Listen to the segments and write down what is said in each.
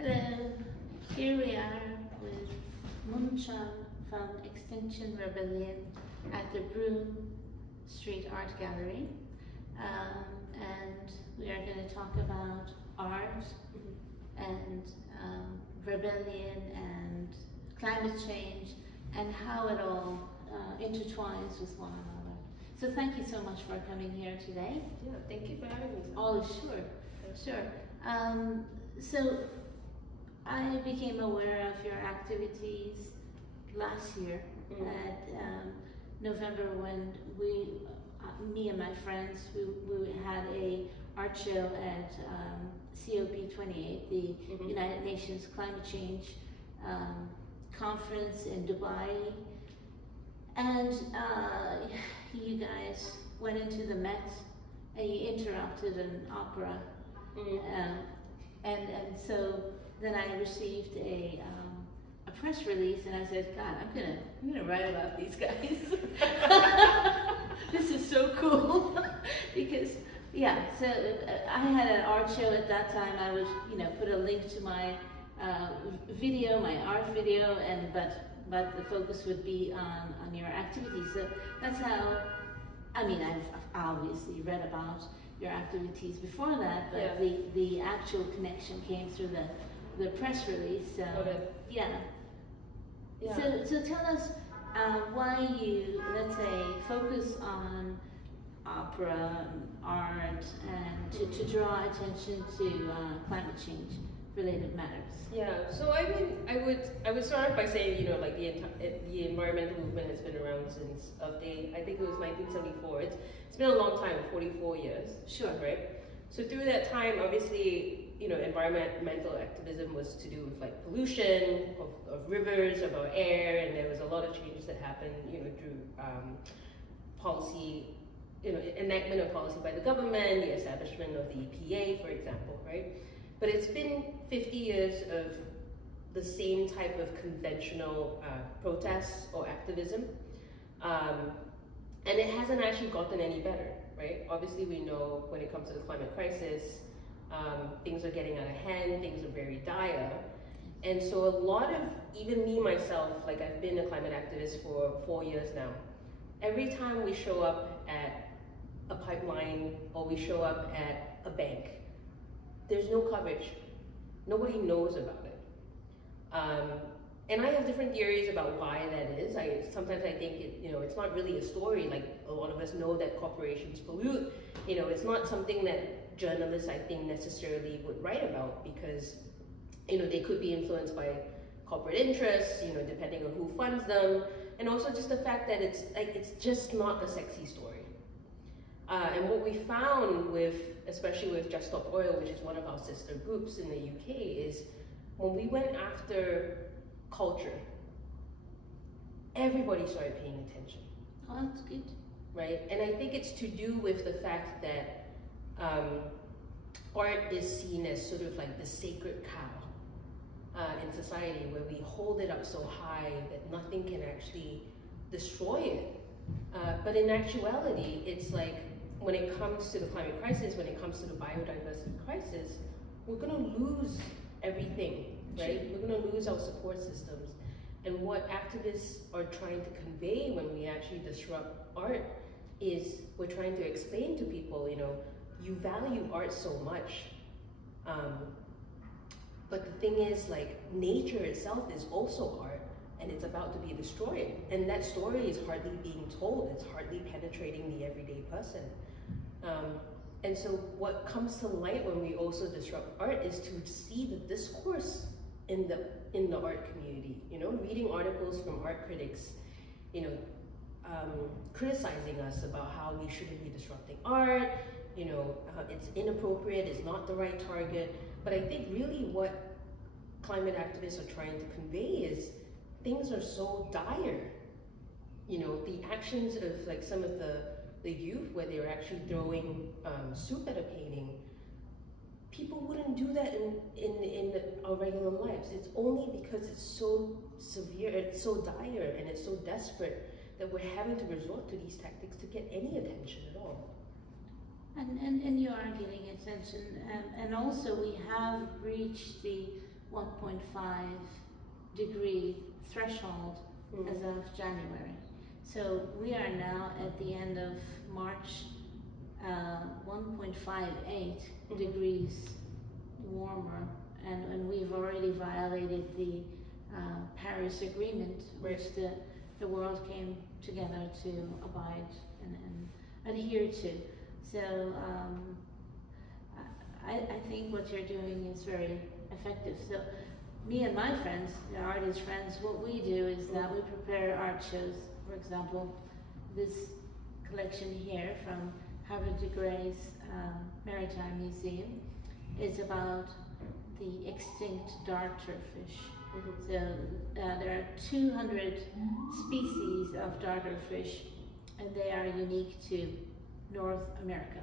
Hello, here we are with Chong from Extinction Rebellion at the Broome Street Art Gallery, and we are going to talk about art and rebellion and climate change and how it all intertwines with one another. So thank you so much for coming here today. Yeah, thank you for having me. Oh, sure. So I became aware of your activities last year at November when me and my friends, we had a art show at COP28, the United Nations Climate Change Conference in Dubai, and you guys went into the Met and you interrupted an opera, and so then I received a press release, and I said, God, I'm gonna write about these guys. This is so cool. Because so I had an art show at that time. I would put a link to my video, my art video, and but the focus would be on your activities. So that's how. I mean, I've obviously read about your activities before that, but the actual connection came through the press release. So So tell us why you, let's say, focus on opera and art and to draw attention to climate change related matters. Yeah, so I would start off by saying, like the environmental movement has been around since I think it was 1974. It's been a long time, 44 years. Sure. Right? So through that time, obviously, environmental activism was to do with like pollution of rivers, of our air, and there was a lot of changes that happened, through policy, enactment of policy by the government, the establishment of the EPA, for example, right? But it's been 50 years of the same type of conventional protests or activism, and it hasn't actually gotten any better, right? Obviously, we know when it comes to the climate crisis, things are getting out of hand, things are very dire. And so a lot of, even me myself, like I've been a climate activist for 4 years now, every time we show up at a pipeline or we show up at a bank, there's no coverage. Nobody knows about it. And I have different theories about why that is. Sometimes I think it's not really a story. Like a lot of us know that corporations pollute. It's not something that journalists, I think, necessarily would write about because, they could be influenced by corporate interests, depending on who funds them. And also just the fact that it's just not a sexy story. And what we found especially with Just Stop Oil, which is one of our sister groups in the UK, is when we went after culture, everybody started paying attention. Oh, that's good. Right? And I think it's to do with the fact that art is seen as sort of like the sacred cow in society, where we hold it up so high that nothing can actually destroy it. But in actuality, it's like when it comes to the climate crisis, when it comes to the biodiversity crisis, we're going to lose everything, right? We're going to lose our support systems. And what activists are trying to convey when we actually disrupt art is we're trying to explain to people, you value art so much, but the thing is, like, nature itself is also art, and it's about to be destroyed. And that story is hardly being told. It's hardly penetrating the everyday person. And so what comes to light when we also disrupt art is to see the discourse in the art community. Reading articles from art critics, criticizing us about how we shouldn't be disrupting art. It's inappropriate, it's not the right target. But I think really what climate activists are trying to convey is things are so dire. The actions of like some of the youth, where they're actually throwing soup at a painting, people wouldn't do that in our regular lives. It's only because it's so severe, it's so dire, and it's so desperate that we're having to resort to these tactics to get any attention at all. And you are getting attention, and also we have reached the 1.5 degree threshold as of January. So we are now at the end of March, 1.58 degrees warmer, and we've already violated the Paris Agreement, which the world came together to abide and adhere to. So I think what you're doing is very effective. So me and my friends, the artist friends, what we do is that we prepare art shows. For example, this collection here from Havre de Gray's Maritime Museum is about the extinct darterfish. So there are 200 species of darterfish, and they are unique to North America.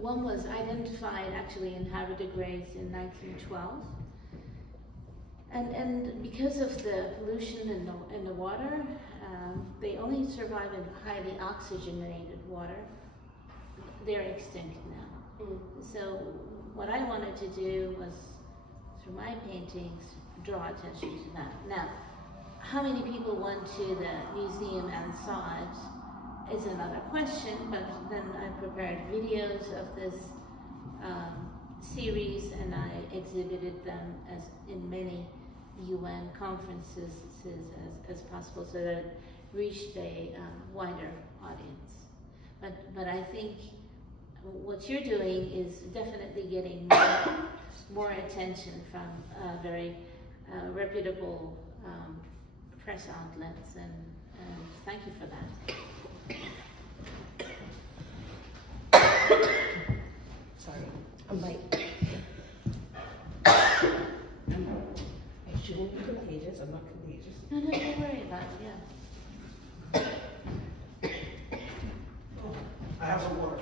One was identified actually in Havre de Gray's in 1912. And because of the pollution in the water, they only survive in highly oxygenated water. They're extinct now. So what I wanted to do was, through my paintings, draw attention to that. Now, how many people went to the museum and saw it is another question, but then I prepared videos of this series, and I exhibited them as in many UN conferences as possible, so that it reached a wider audience. But I think what you're doing is definitely getting more attention from very reputable press outlets, and thank you for that. Sorry, I'm like, I shouldn't be contagious. I'm not contagious. No, don't worry about it. Yeah. I have some water.